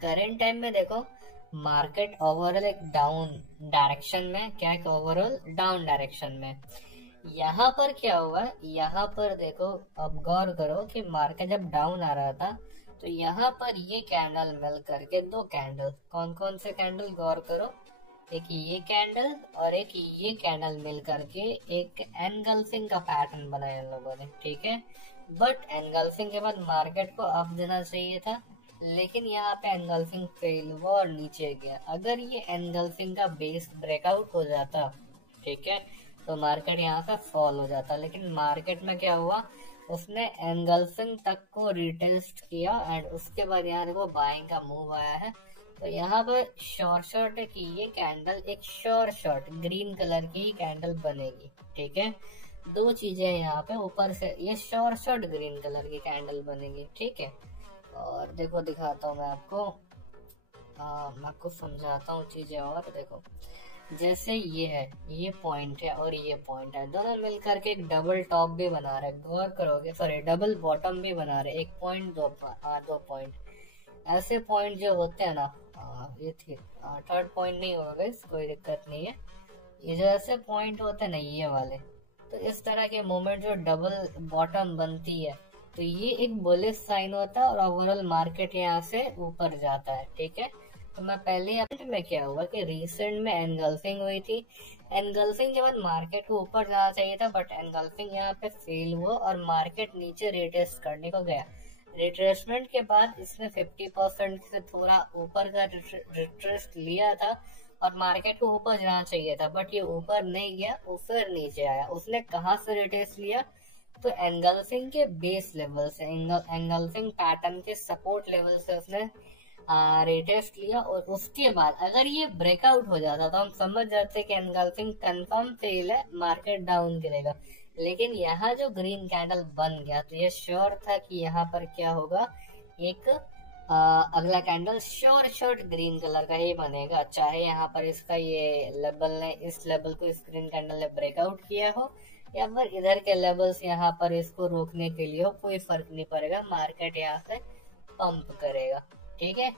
Current time में देखो market overall एक डाउन डायरेक्शन में, क्या है ओवरऑल डाउन डायरेक्शन में। यहाँ पर क्या हुआ, यहाँ पर देखो, अब गौर करो कि मार्केट जब डाउन आ रहा था तो यहाँ पर ये कैंडल मिल करके दो कैंडल, कौन कौन से कैंडल गौर करो, एक ये कैंडल और एक ये कैंडल मिल करके एक एनगल्फिंग का पैटर्न बनाया इन लोगों ने, ठीक है। बट एनगल्फिंग के बाद मार्केट को अप देना चाहिए था, लेकिन यहाँ पे एनगल्फिंग फेल हुआ और नीचे गया। अगर ये एनगल्फिंग का बेस ब्रेकआउट हो जाता, ठीक है, तो मार्केट यहाँ पे फॉल हो जाता। लेकिन मार्केट में क्या हुआ, उसने एनगल्फिंग तक को रिटेस्ट किया एंड उसके बाद यहाँ देखो बाइंग का मूव आया है। तो यहाँ पर शॉर्ट है कि ये कैंडल एक शॉर्ट ग्रीन कलर की कैंडल बनेगी, ठीक है। दो चीजें यहाँ पे, ऊपर से ये शॉर्ट ग्रीन कलर की कैंडल बनेगी, ठीक है। और देखो दिखाता हूँ मैं आपको, मैं आपको समझाता हूँ चीजें। और देखो जैसे ये है, ये पॉइंट है और ये पॉइंट है, दोनों मिलकर के एक डबल टॉप भी बना रहे, गौर करोगे, सॉरी डबल बॉटम भी बना रहे, एक पॉइंट दो पॉइंट। ऐसे पॉइंट जो होते हैं ना, ये थी थर्ड पॉइंट नहीं होगा, कोई दिक्कत नहीं है। ये जो ऐसे पॉइंट होते हैं ना ये वाले, तो इस तरह के मोमेंट जो डबल बॉटम बनती है, तो ये एक बुलिश साइन होता है और ओवरऑल मार्केट यहाँ से ऊपर जाता है, ठीक है। तो मैं पहले में क्या हुआ कि रिसेंट में एनगल्फिंग हुई थी, एनगल्फिंग के बाद मार्केट को ऊपर जाना चाहिए था, बट एनगल्फिंग यहाँ पे फेल हुआ और मार्केट नीचे रिटेस्ट करने को गया। रिट्रेसमेंट के बाद इसने 50% से थोड़ा ऊपर का रिट्रेस्ट लिया था और मार्केट को ऊपर जाना चाहिए था, बट ये ऊपर नहीं गया, ऊपर नीचे आया। उसने कहाँ से रिट्रेस लिया, तो एंगल्फिंग के बेस लेवल से, एंगल्फिंग पैटर्न के सपोर्ट लेवल से उसने रिटेस्ट लिया। और उसके बाद अगर ये ब्रेकआउट हो जाता तो हम समझ जाते कि एंगल्फिंग कंफर्म फेल है, मार्केट डाउन गिरेगा। लेकिन यहाँ जो ग्रीन कैंडल बन गया तो ये श्योर था कि यहाँ पर क्या होगा, एक अगला कैंडल शॉर्ट ग्रीन कलर का ही बनेगा, चाहे यहाँ पर इसका ये लेवल ने, इस लेवल को इस ग्रीन कैंडल ने ब्रेकआउट किया हो या फिर इधर के लेवल्स यहाँ पर इसको रोकने के लिए हो, कोई फर्क नहीं पड़ेगा, मार्केट यहाँ से पंप करेगा, ठीक है।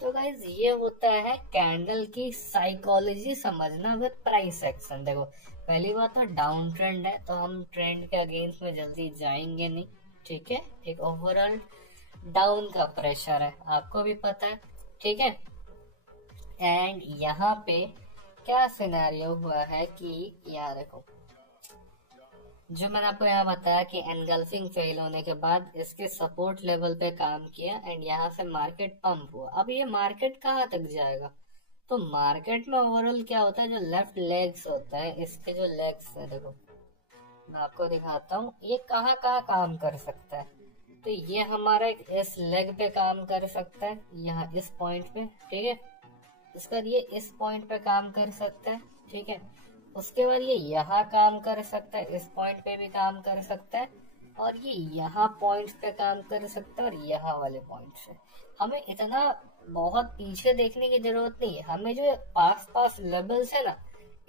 तो गाइज ये होता है कैंडल की साइकोलॉजी समझना विद प्राइस एक्शन। देखो पहली बात तो डाउन ट्रेंड है, तो हम ट्रेंड के अगेंस्ट में जल्दी जाएंगे नहीं, ठीक है। एक ओवरऑल डाउन का प्रेशर है, आपको भी पता है, ठीक है। एंड यहाँ पे क्या सिनेरियो हुआ है कि यार देखो, जो मैंने आपको यहाँ बताया कि एनगल्फिंग फेल होने के बाद इसके सपोर्ट लेवल पे काम किया एंड यहाँ से मार्केट पंप हुआ। अब ये मार्केट कहाँ तक जाएगा, तो मार्केट में ओवरऑल क्या होता है, जो लेफ्ट लेग्स होता है, इसके जो लेग्स है, देखो मैं आपको दिखाता हूँ ये कहाँ कहाँ काम कर सकता है। तो ये हमारा इस लेग पे काम कर सकता है, यहाँ इस पॉइंट पे, ठीक है। इसके बाद ये इस पॉइंट पे काम कर सकता है, ठीक है। उसके बाद ये यहाँ काम कर सकता है, इस पॉइंट पे भी काम कर सकता है, और ये यहाँ पॉइंट पे काम कर सकता है और यहाँ वाले पॉइंट से। हमें इतना बहुत पीछे देखने की जरूरत नहीं है, हमें जो पास लेवल्स है ना,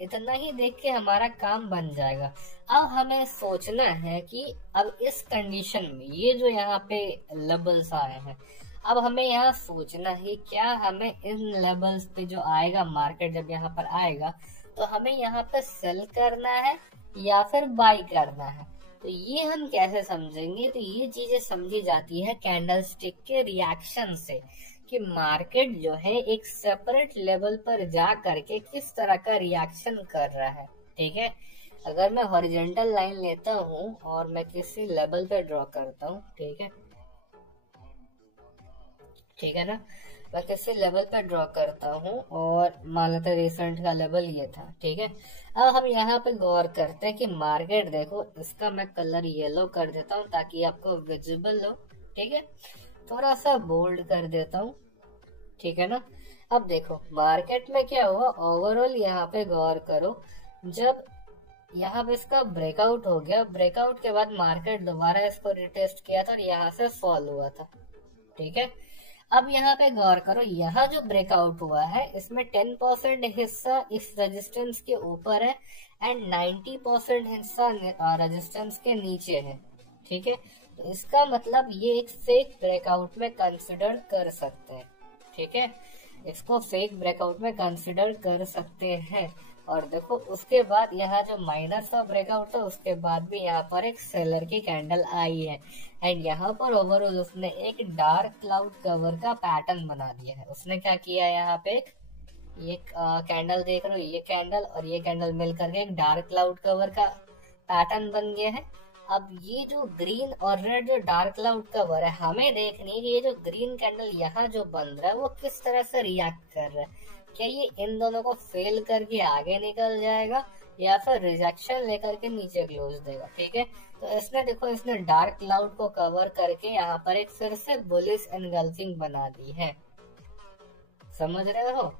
इतना ही देख के हमारा काम बन जाएगा। अब हमें सोचना है कि अब इस कंडीशन में ये जो यहाँ पे लेवल्स आए हैं, अब हमें यहाँ सोचना है क्या हमें इन लेवल्स पे जो आएगा मार्केट, जब यहाँ पर आएगा तो हमें यहाँ पे सेल करना है या फिर बाई करना है। तो ये हम कैसे समझेंगे, तो ये चीजें समझी जाती है कैंडलस्टिक के रिएक्शन से, कि मार्केट जो है एक सेपरेट लेवल पर जा करके किस तरह का रिएक्शन कर रहा है, ठीक है। अगर मैं हॉरिजॉन्टल लाइन लेता हूँ और मैं किसी लेवल पे ड्रॉ करता हूँ, ठीक है ना, मैं किसी लेवल पे ड्रॉ करता हूँ और मान लेते रिसेंट का लेवल ये था, ठीक है। अब हम यहाँ पे गौर करते हैं कि मार्केट देखो, इसका मैं कलर येलो कर देता हूँ ताकि आपको विजिबल हो, ठीक है। थोड़ा सा बोल्ड कर देता हूँ, ठीक है ना। अब देखो मार्केट में क्या हुआ, ओवरऑल यहाँ पे गौर करो, जब यहाँ पे इसका ब्रेकआउट हो गया, ब्रेकआउट के बाद मार्केट दोबारा इसको रिटेस्ट किया था और यहाँ से फॉल हुआ था, ठीक है। अब यहाँ पे गौर करो, यहाँ जो ब्रेकआउट हुआ है इसमें 10% हिस्सा इस रेजिस्टेंस के ऊपर है एंड 90% हिस्सा रेजिस्टेंस के नीचे है, ठीक है। तो इसका मतलब ये एक फेक ब्रेकआउट में कंसिडर कर सकते हैं, ठीक है, इसको फेक ब्रेकआउट में कंसिडर कर सकते हैं। और देखो उसके बाद यहाँ जो माइनर सा ब्रेकआउट था उसके बाद भी यहाँ पर एक सेलर की कैंडल आई है एंड यहाँ पर ओवरऑल उसने एक डार्क क्लाउड कवर का पैटर्न बना दिया है। उसने क्या किया, यहाँ पे एक ये कैंडल देख रहे हो, ये कैंडल और ये कैंडल मिलकर के एक डार्क क्लाउड कवर का पैटर्न बन गया है। अब ये जो ग्रीन और रेड जो डार्क क्लाउड कवर है, हमें देखनी है कि ये जो ग्रीन कैंडल यहाँ जो बन रहा है वो किस तरह से रिएक्ट कर रहा है। क्या ये इन दोनों को फेल करके आगे निकल जाएगा या फिर रिजेक्शन लेकर के नीचे क्लोज देगा। ठीक है, तो इसने देखो इसने डार्क क्लाउड को कवर करके यहाँ पर एक फिर से बुलिश एनगल्फिंग बना दी है। समझ रहे हो,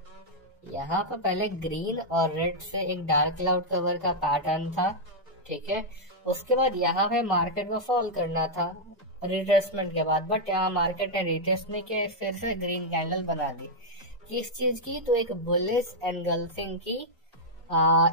यहाँ पर पहले ग्रीन और रेड से एक डार्क क्लाउड कवर का पैटर्न था। ठीक है, उसके बाद यहाँ पे मार्केट को फॉल करना था रिट्रेसमेंट के बाद, बट यहाँ मार्केट ने रिट्रेस में किया, फिर से ग्रीन कैंडल बना दी। किस चीज की, तो एक बुलिश एनगल्फिंग की।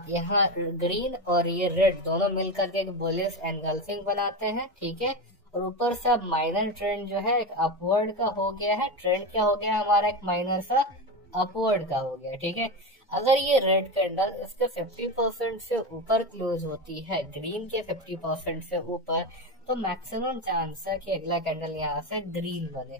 यहाँ ग्रीन और ये रेड दोनों मिलकर के एक बुलिश एनगल्फिंग बनाते हैं। ठीक है, और ऊपर से अब माइनर ट्रेंड जो है एक अपवर्ड का हो गया है। ट्रेंड क्या हो गया हमारा, एक माइनर सा अपवर्ड का हो गया। ठीक है, अगर ये रेड कैंडल इसके 50% से ऊपर क्लोज होती है, ग्रीन के 50% से ऊपर, तो मैक्सिमम चांस है कि अगला कैंडल यहाँ से ग्रीन बने।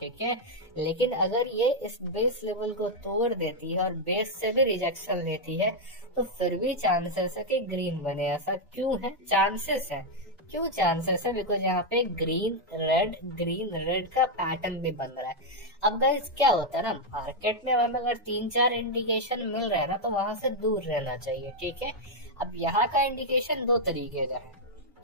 ठीक है, लेकिन अगर ये इस बेस लेवल को तोड़ देती है और बेस से भी रिजेक्शन लेती है तो फिर भी चांसेस है कि ग्रीन बने। ऐसा क्यों है, चांसेस है, क्यों चांसेस है, बिकॉज यहाँ पे ग्रीन रेड का पैटर्न भी बन रहा है। अब गाइस क्या होता है ना, मार्केट में हमें अगर 3-4 इंडिकेशन मिल रहा है ना तो वहां से दूर रहना चाहिए। ठीक है, अब यहाँ का इंडिकेशन दो तरीके का है।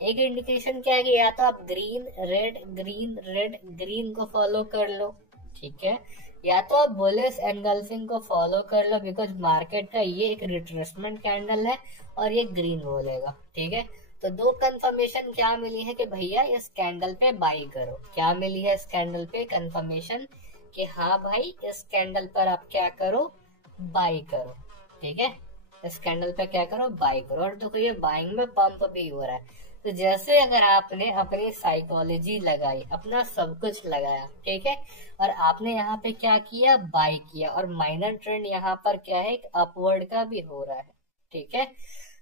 एक इंडिकेशन क्या है कि या तो आप ग्रीन रेड ग्रीन को फॉलो कर लो। ठीक है, या तो आप बुलिश एनगल्फिंग को फॉलो कर लो, बिकॉज मार्केट का ये एक रिट्रेसमेंट कैंडल है और ये ग्रीन बोलेगा। ठीक है, तो दो कंफर्मेशन क्या मिली है कि भैया इस कैंडल पे बाई करो। क्या मिली है इस कैंडल पे कंफर्मेशन कि हाँ भाई इस कैंडल पर आप क्या करो, बाई करो। ठीक है, इस कैंडल पे क्या करो, बाई करो। और देखो ये बाइंग में पंप भी हो रहा है। तो जैसे अगर आपने अपनी साइकोलॉजी लगाई, अपना सब कुछ लगाया, ठीक है, और आपने यहाँ पे क्या किया, बाई किया, और माइनर ट्रेंड यहाँ पर क्या है, एक अपवर्ड का भी हो रहा है। ठीक है,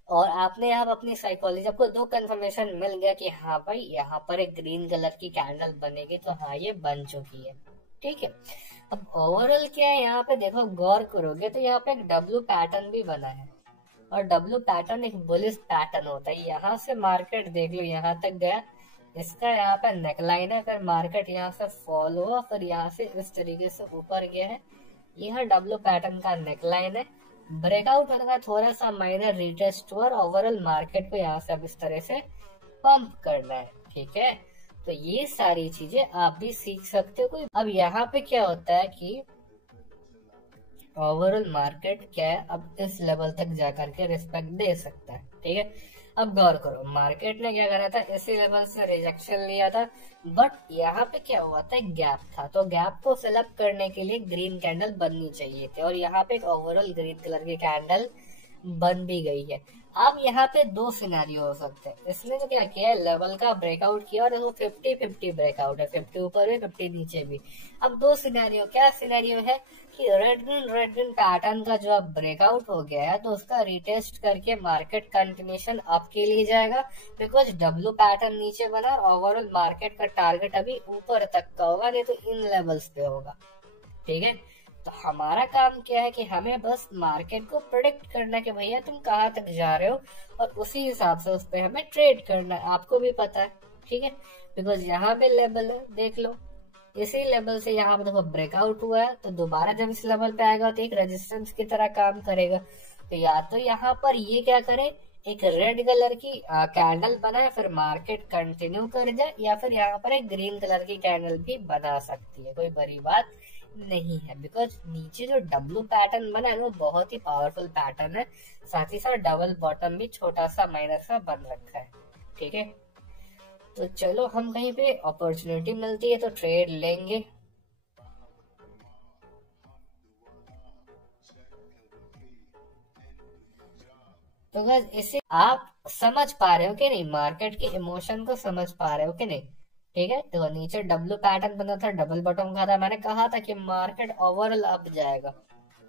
और आपने यहाँ अपनी साइकोलॉजी, आपको दो कंफर्मेशन मिल गया कि हाँ भाई यहाँ पर एक ग्रीन कलर की कैंडल बनेगी, तो हाँ ये बन चुकी है। ठीक है, अब ओवरऑल क्या है यहाँ पे देखो, गौर करोगे तो यहाँ पे एक डब्ल्यू पैटर्न भी बना है और डब्ल्यू पैटर्न एक बुलिश पैटर्न होता है। यहाँ से मार्केट देख लो यहाँ तक गया, इसका यहाँ पे नेकलाइन है, फिर मार्केट यहाँ से फॉल हुआ, फिर यहाँ से इस तरीके से ऊपर गया है। यह डब्ल्यू पैटर्न का नेकलाइन है। ब्रेकआउट होने का थोड़ा सा माइनर रिटेस्ट हुआ और ओवरऑल मार्केट को यहाँ से अब इस तरह से पंप करना है। ठीक है, तो ये सारी चीजें आप भी सीख सकते हो। कोई अब यहाँ पे क्या होता है कि ओवरऑल मार्केट क्या है, अब इस लेवल तक जाकर के रिस्पेक्ट दे सकता है। ठीक है, अब गौर करो मार्केट ने क्या करा था, इसी लेवल से रिजेक्शन लिया था, बट यहाँ पे क्या हुआ था, गैप था, तो गैप को फिलअप करने के लिए ग्रीन कैंडल बननी चाहिए थी और यहाँ पे एक ओवरऑल ग्रीन कलर की कैंडल बन भी गई है। अब यहाँ पे दो सिनेरियो हो सकते हैं। इसने तो क्या किया, लेवल का ब्रेकआउट किया और वो 50-50 ब्रेकआउट है, 50 ऊपर भी 50 नीचे भी। अब दो सिनेरियो, क्या सिनेरियो है कि रेड ग्रीन पैटर्न का जो अब ब्रेकआउट हो गया है तो उसका रिटेस्ट करके मार्केट कंटिन्यूशन अप के लिए जाएगा, बिकॉज डब्ल्यू पैटर्न नीचे बना और ओवरऑल मार्केट का टारगेट अभी ऊपर तक का होगा, नहीं तो इन लेवल्स पे होगा। ठीक है, तो हमारा काम क्या है कि हमें बस मार्केट को प्रेडिक्ट करना कि भैया तुम कहाँ तक जा रहे हो और उसी हिसाब से उस पर हमें ट्रेड करना है। आपको भी पता है, ठीक है, बिकॉज यहाँ पे लेवल है, देख लो इसी लेवल से यहाँ पे देखो ब्रेकआउट हुआ है, तो दोबारा जब इस लेवल पे आएगा तो एक रेजिस्टेंस की तरह काम करेगा। तो या तो यहाँ पर ये क्या करे, एक रेड कलर की कैंडल बनाए, फिर मार्केट कंटिन्यू कर जाए, या फिर यहाँ पर एक ग्रीन कलर की कैंडल भी बना सकती है, कोई बड़ी बात नहीं है। बिकॉज नीचे जो डब्ल्यू पैटर्न बना है वो बहुत ही पावरफुल पैटर्न है, साथ ही साथ डबल बॉटम भी छोटा सा माइनर सा बन रखा है। ठीक है, तो चलो हम कहीं पे अपॉर्चुनिटी मिलती है तो ट्रेड लेंगे। तो गाइस इसे आप समझ पा रहे हो कि नहीं, मार्केट के इमोशन को समझ पा रहे हो कि नहीं। ठीक है, तो नीचे डब्ल्यू पैटर्न बना था, डबल बॉटम का था, मैंने कहा था कि मार्केट ओवरऑल अप जाएगा।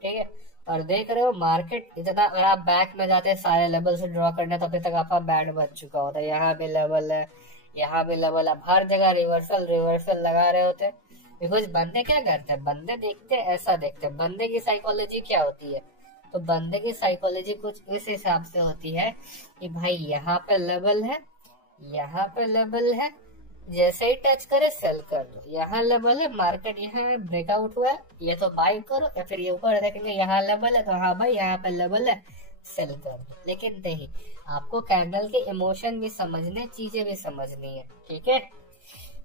ठीक है, और देख रहे हो मार्केट इतना, अगर आप बैक में जाते हैं सारे लेवल से ड्रॉ करने तो अभी तक आपका बैड बच चुका होता है। यहाँ भी लेवल है, यहाँ भी लेवल है, हर जगह रिवर्सल रिवर्सल लगा रहे होते हैं। बिकॉज बंदे क्या करते हैं, बंदे देखते हैं ऐसा देखते हैं, बंदे की साइकोलॉजी क्या होती है, तो बंदे की साइकोलॉजी कुछ इस हिसाब से होती है कि भाई यहाँ पे लेवल है, यहाँ पे लेवल है, जैसे ही टच करे सेल कर दो, यहाँ लेवल है, मार्केट यहाँ ब्रेकआउट हुआ है, ये तो बाय करो, या फिर ये ऊपर देखेंगे यहाँ लेवल है तो हाँ भाई यहाँ पे लेवल है, सेल कर दो। लेकिन नहीं, आपको कैंडल के इमोशन भी समझने, चीजें भी समझनी है। ठीक है,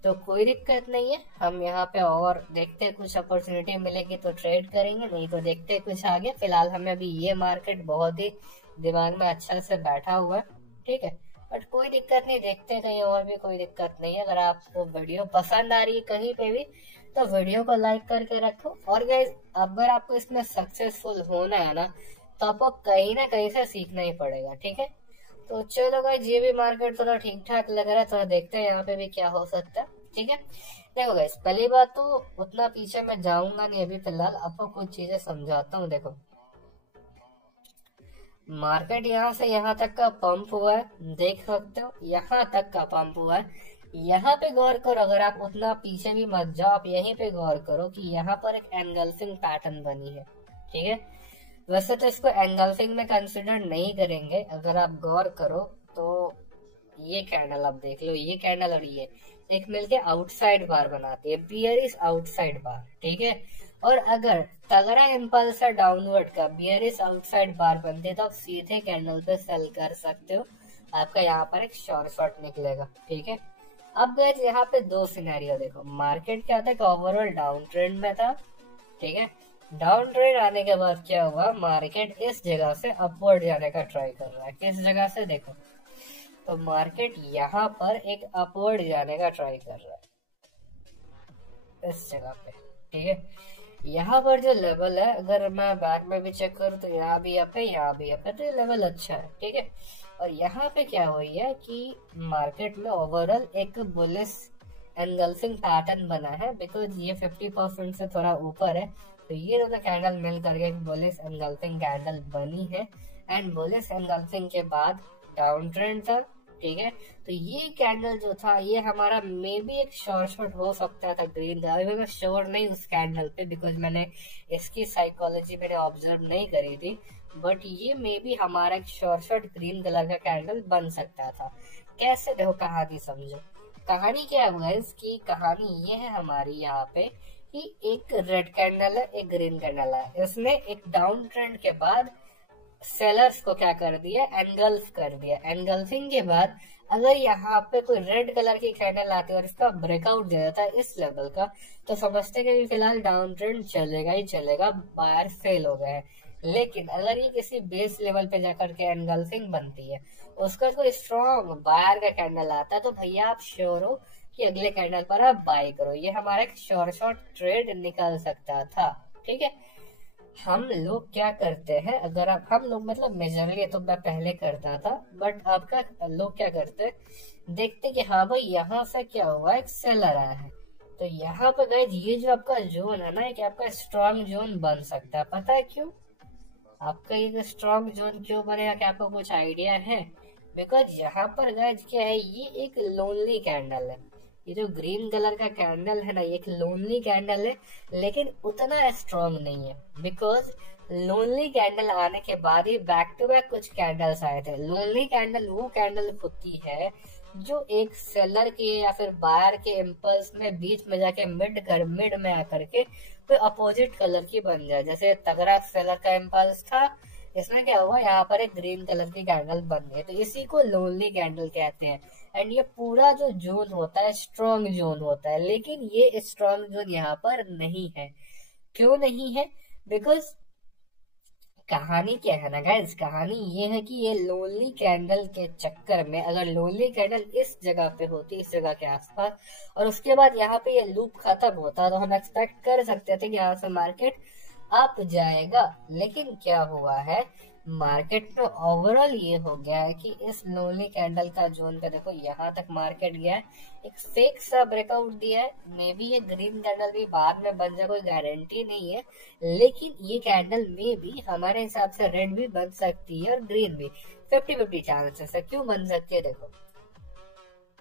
तो कोई दिक्कत नहीं है, हम यहाँ पे और देखते हैं कुछ अपॉर्चुनिटी मिलेगी तो ट्रेड करेंगे, नहीं तो देखते हैं कुछ आगे। फिलहाल हमें अभी ये मार्केट बहुत ही दिमाग में अच्छा से बैठा हुआ है। ठीक है, बट कोई दिक्कत नहीं, देखते हैं कहीं और भी, कोई दिक्कत नहीं है। अगर आपको वीडियो पसंद आ रही है कहीं पे भी तो वीडियो को लाइक करके रखो। और गाइस, अगर आपको इसमें सक्सेसफुल होना है ना तो आपको कहीं ना कहीं से सीखना ही पड़ेगा। ठीक है, तो चलो गाइस, ये भी मार्केट थोड़ा ठीक ठाक लग रहा है, थोड़ा देखते हैं यहाँ पे भी क्या हो सकता है। ठीक है, देखो गाइस, पहली बात तो उतना पीछे मैं जाऊंगा नहीं अभी, फिलहाल आपको कुछ चीजें समझाता हूँ। देखो मार्केट यहाँ से यहाँ तक का पंप हुआ है, देख सकते हो, यहाँ तक का पंप हुआ है। यहाँ पे गौर करो, अगर आप उतना पीछे भी मत जाओ, आप यहीं पे गौर करो कि यहाँ पर एक एंगल्फिंग पैटर्न बनी है। ठीक है, वैसे तो इसको एंगल्फिंग में कंसिडर नहीं करेंगे, अगर आप गौर करो तो ये कैंडल आप देख लो, ये कैंडल और ये एक मिलके आउटसाइड बार बनाती है, बियरिश आउटसाइड बार। ठीक है, और अगर तगड़ा इम्पल्स है डाउनवर्ड का, बियरिश आउटसाइड बार बनते तो आप सीधे कैंडल पे सेल कर सकते हो, आपका यहाँ पर एक शॉर्ट शॉट निकलेगा। ठीक है, अब गाइस यहाँ पे दो सिनेरियो देखो, मार्केट क्या था, ओवरऑल डाउन ट्रेंड में था। ठीक है, डाउन ट्रेंड आने के बाद क्या हुआ, मार्केट इस जगह से अपवर्ड जाने का ट्राई कर रहा है। किस जगह से, देखो तो मार्केट यहाँ पर एक अपवर्ड जाने का ट्राई कर रहा है इस जगह पे। ठीक है, यहाँ पर जो लेवल है, अगर मैं बैक में भी चेक करूँ तो यहाँ भी अप है, यहाँ भी अप है, तो ये लेवल अच्छा है। ठीक है, और यहाँ पे क्या हुई है कि मार्केट में ओवरऑल एक बुलिश एंगल्फिंग पैटर्न बना है, बिकॉज ये 50% से थोड़ा ऊपर है, तो ये दोनों कैंडल मिल करके एक बुलिश एंगल्फिंग कैंडल बनी है। एंड बुलिश एंगल्फिंग के बाद डाउन ट्रेंड था। ठीक है, तो ये कैंडल जो था ये हमारा मे बी एक शॉर्ट शॉट हो सकता था ग्रीन का, अभी मैं श्योर नहीं उस कैंडल पे, बिकॉज मैंने इसकी साइकोलॉजी मैंने ऑब्जर्व नहीं करी थी, बट ये मे बी हमारा एक शॉर्ट शॉट ग्रीन कलर का कैंडल बन सकता था। कैसे, देखो कहानी समझो, कहानी क्या है इसकी, कहानी ये है हमारी यहाँ पे कि एक रेड कैंडल है, एक ग्रीन कैंडल है, इसने एक डाउन ट्रेंड के बाद सेलर्स को क्या कर दिया, एंगल्फ कर दिया। एंगल्फिंग के बाद अगर यहाँ पे कोई रेड कलर की कैंडल आती है और इसका ब्रेकआउट दे देता है इस लेवल का, तो समझते हैं कि फिलहाल डाउन ट्रेंड चलेगा ही चलेगा, बायर फेल हो गए हैं। लेकिन अगर ये किसी बेस लेवल पे जाकर के एंगल्फिंग बनती है, उसका कोई स्ट्रॉन्ग बायर का कैंडल आता है, तो भैया आप श्योर हो कि अगले कैंडल पर आप बाय करो, ये हमारा एक शॉर्ट शॉर्ट ट्रेड निकल सकता था। ठीक है, हम लोग क्या करते हैं, अगर आप, हम लोग मतलब मेजरली तो मैं पहले करता था, बट आपका लोग क्या करते हैं, देखते कि हाँ भाई यहाँ से क्या हुआ, एक सेलर आया है, तो यहाँ पे गाइस ये जो आपका जोन है ना, कि आपका स्ट्रॉन्ग जोन बन सकता है। पता है क्यों आपका ये स्ट्रॉन्ग जोन क्यों बनेगा, क्या आपको कुछ आइडिया है? बिकॉज यहाँ पर गाइस क्या है, ये एक लोनली कैंडल है, ये जो ग्रीन कलर का कैंडल है ना, ये एक लोनली कैंडल है, लेकिन उतना स्ट्रॉन्ग नहीं है। बिकॉज लोनली कैंडल आने के बाद ही बैक टू बैक कुछ कैंडल्स आए थे। लोनली कैंडल वो कैंडल होती है जो एक सेलर के या फिर बायर के इम्पल्स में बीच में जाके मिड में आकर के कोई अपोजिट कलर की बन जाए। जैसे तगड़ा सेलर का इम्पल्स था, इसमें क्या हुआ, यहाँ पर एक ग्रीन कलर की कैंडल बन गई, तो इसी को लोनली कैंडल कहते हैं। एंड ये पूरा जो जोन होता है स्ट्रॉन्ग जोन होता है, लेकिन ये स्ट्रॉन्ग जोन यहाँ पर नहीं है। क्यों नहीं है? बिकॉज कहानी क्या है ना गाइस, कहानी ये है कि ये लोनली कैंडल के चक्कर में, अगर लोनली कैंडल इस जगह पे होती, इस जगह के आसपास, और उसके बाद यहाँ पे ये लूप खत्म होता, तो हम एक्सपेक्ट कर सकते थे कि यहाँ से मार्केट अप जाएगा। लेकिन क्या हुआ है, मार्केट में ओवरऑल ये हो गया है कि इस लोनली कैंडल का जोन का देखो यहाँ तक मार्केट गया है, एक फेक सा ब्रेकआउट दिया है। मे बी ये ग्रीन कैंडल भी बाद में बन जाए, कोई गारंटी नहीं है, लेकिन ये कैंडल में भी हमारे हिसाब से रेड भी बन सकती है और ग्रीन भी 50-50 चांसेस है। क्यों बन सकती है देखो,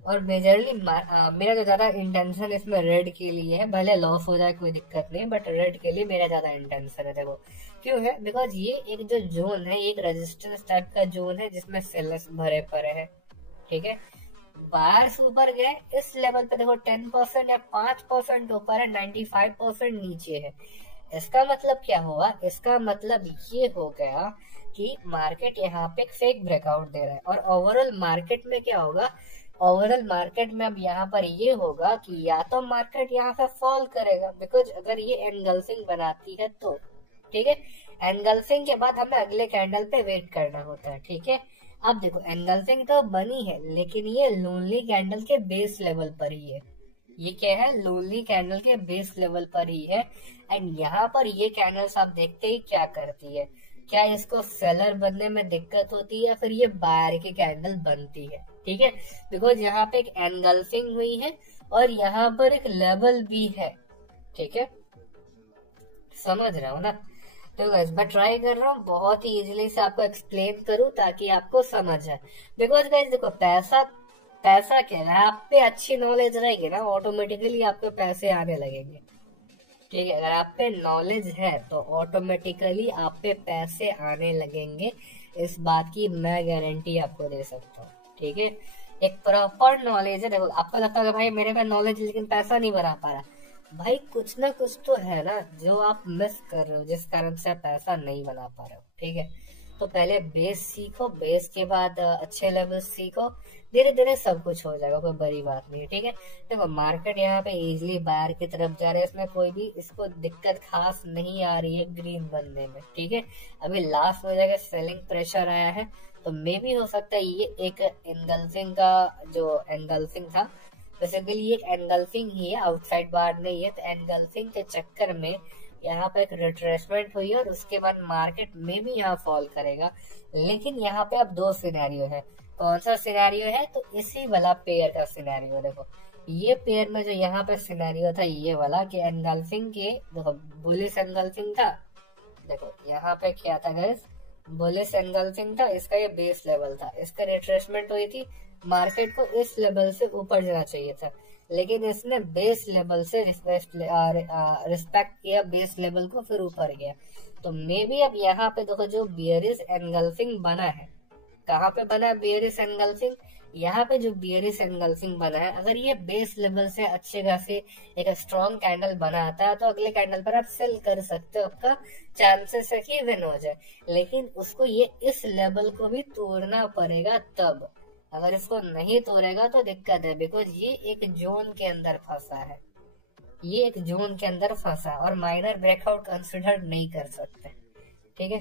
और मेजरली मेरा तो ज्यादा इंटेंशन इसमें रेड के लिए है, भले लॉस हो जाए कोई दिक्कत नहीं, बट रेड के लिए मेरा ज्यादा इंटेंशन है। देखो क्यों है, बिकॉज ये एक जो जोन है, एक रेजिस्टेंस टाइप का जोन है जिसमें सेलर्स भरे पड़े हैं, ठीक है। बायर्स ऊपर गए इस लेवल पे, देखो 10% या 5% ऊपर है, 95% नीचे है। इसका मतलब क्या हुआ, इसका मतलब ये हो गया कि मार्केट यहाँ पे फेक ब्रेकआउट दे रहा है। और ओवरऑल मार्केट में क्या होगा, ओवरऑल मार्केट में अब यहाँ पर ये होगा कि या तो मार्केट यहाँ से फॉल करेगा, बिकॉज अगर ये एनगल्फिंग बनाती है तो, ठीक है। एनगल्फिंग के बाद हमें अगले कैंडल पे वेट करना होता है, ठीक है। अब देखो एनगल्फिंग तो बनी है, लेकिन ये लोनली कैंडल के बेस लेवल पर ही है। ये क्या है, लोनली कैंडल के बेस लेवल पर ही है। एंड यहाँ पर ये कैंडल्स आप देखते ही क्या करती है, क्या इसको सेलर बनने में दिक्कत होती है या फिर ये बायर की कैंडल बनती है, ठीक है। बिकॉज यहाँ पे एक एनगल्फिंग हुई है और यहाँ पर एक लेवल भी है, ठीक है, समझ रहा हूँ ना। तो गाइस मैं ट्राई कर रहा हूँ बहुत ही इजीली से आपको एक्सप्लेन करूँ ताकि आपको समझ आए। बिकॉज गाइस देखो पैसा क्या है, आप पे अच्छी नॉलेज रहेगी ना, ऑटोमेटिकली आपके पैसे आने लगेंगे, ठीक है। अगर आप पे नॉलेज है तो ऑटोमेटिकली आप पे पैसे आने लगेंगे, इस बात की मैं गारंटी आपको दे सकता हूँ, ठीक है। एक प्रॉपर नॉलेज है। देखो आपको लगता है भाई मेरे पे नॉलेज लेकिन पैसा नहीं बना पा रहा, भाई कुछ ना कुछ तो है ना जो आप मिस कर रहे हो, जिस कारण से आप पैसा नहीं बना पा रहे हो, ठीक है। तो पहले बेस सीखो, बेस के बाद अच्छे लेवल सीखो, धीरे धीरे सब कुछ हो जाएगा, कोई बड़ी बात नहीं है, ठीक है। देखो मार्केट यहाँ पे इजीली बाहर की तरफ जा रहा है, इसमें कोई भी इसको दिक्कत खास नहीं आ रही है ग्रीन बनने में, ठीक है। अभी लास्ट में जाकर सेलिंग प्रेशर आया है, तो मे भी हो सकता है ये एक एनगल्फिंग का जो एनगल्फिंग था, बेसिकली एक एनगल्फिंग ही है, आउटसाइड बार नहीं है। तो एनगल्फिंग के चक्कर में यहाँ पे एक रिट्रेसमेंट हुई और उसके बाद मार्केट में भी यहाँ फॉल करेगा। लेकिन यहाँ पे अब दो सिनेरियो है, कौन सा सिनेरियो है, तो इसी वाला पेयर का सिनेरियो। देखो ये पेयर में जो यहाँ पे सिनेरियो था ये वाला कि एनगल्फिंग के, देखो बुलिश एनगल्फिंग था, देखो यहाँ पे क्या था गाइस, बुलिश एनगल्फिंग था, इसका ये बेस लेवल था, इसका रिट्रेसमेंट हुई थी, मार्केट को इस लेवल से ऊपर जाना चाहिए था, लेकिन इसने बेस लेवल से रिस्पेक्ट किया बेस लेवल को, फिर ऊपर गया। तो मे बी अब यहाँ पे देखो जो बियरिश एनगल्फिंग बना है, कहाँ पे बना है बियरिश एनगल्फिंग, यहाँ पे जो बियरिश एनगल्फिंग बना है, अगर ये बेस लेवल से अच्छे खासे एक स्ट्रॉन्ग कैंडल बनाता है तो अगले कैंडल पर आप सेल कर सकते हो, आपका चांसेस है कि विन हो जाए। लेकिन उसको ये इस लेवल को भी तोड़ना पड़ेगा, तब अगर इसको नहीं तोड़ेगा तो दिक्कत है, बिकॉज ये एक जोन के अंदर फंसा है, ये एक जोन के अंदर फंसा और माइनर ब्रेकआउट कंसिडर नहीं कर सकते, ठीक है।